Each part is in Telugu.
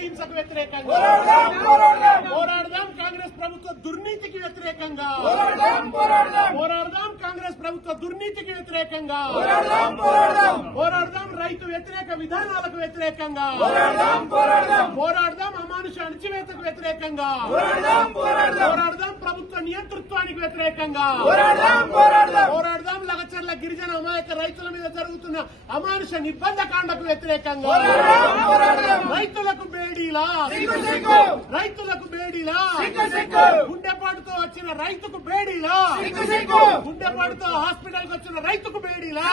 హింసకు వ్యతిరేకంగా పోరాడదాం. కాంగ్రెస్ ప్రభుత్వ దుర్నీతికి వ్యతిరేకంగా పోరాడదాం. కాంగ్రెస్ ప్రభుత్వ దుర్నీతికి వ్యతిరేకంగా పోరాడదాం. రైతు వ్యతిరేక విధానాలకు వ్యతిరేకంగా పోరాడదాం. అమానుష అణచివేతకు వ్యతిరేకంగా పోరాడదాం. ప్రభుత్వ నియంతృత్వానికి వ్యతిరేకంగా పోరాడదాం. లగచర్ల గిరిజన అమాయక రైతుల మీద జరుగుతున్న అమానుష నిర్బంధకాండకు వ్యతిరేకంగా రైతులకు రైతులకు బేడీలా గుండెపాటుతో వచ్చిన రైతుకు బేడీలా గుండెపాటుతో హాస్పిటల్ కు వచ్చిన రైతుకు బేడీలా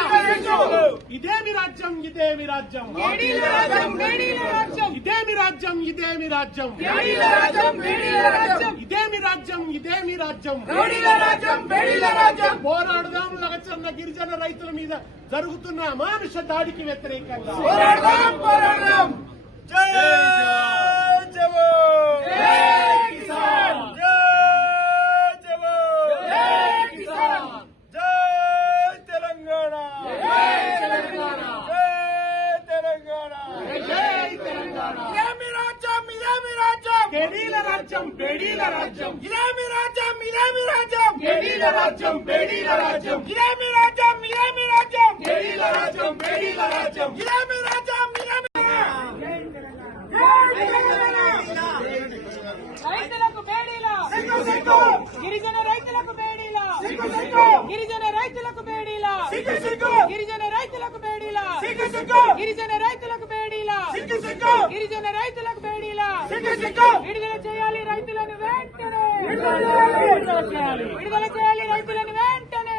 ఇదేమి రాజ్యం ఇదేమి రాజ్యం ఇదేమి రాజ్యం ఇదేమి రాజ్యం ఇదేమి రాజ్యం ఇదేమి రాజ్యం పోరాడదాం. లగచర్ల గిరిజన రైతుల మీద జరుగుతున్న అమానుష దాడికి వ్యతిరేకంగా జై జవాన్ జై కిసాన్ జై జవాన్ జై కిసాన్ జై తెలంగాణ జై తెలంగాణ జై తెలంగాణ జై తెలంగాణ ఇదేమి రాజ్యం ఇదేమి రాజ్యం బేడీల రాజ్యం బేడీల రాజ్యం ఇదేమి రాజ్యం ఇదేమి రాజ్యం బేడీల రాజ్యం బేడీల రాజ్యం ఇదేమి రాజ్యం ఇదేమి రాజ్యం బేడీల రాజ్యం బేడీల రాజ్యం ఇదేమి రాజ్యం ఇదేమి రైతులకు బేడీలా గిరిజన రైతులకు బేడీలా గిరిజన రైతులకు బేడీలా గిరిజన రైతులకు బేడీలా గిరిజన రైతులకు బేడీలా గిరిజన రైతులకు బేడీలా విడుదల చేయాలి రైతులను వెంటనే విడుదల చేయాలి రైతులను వెంటనే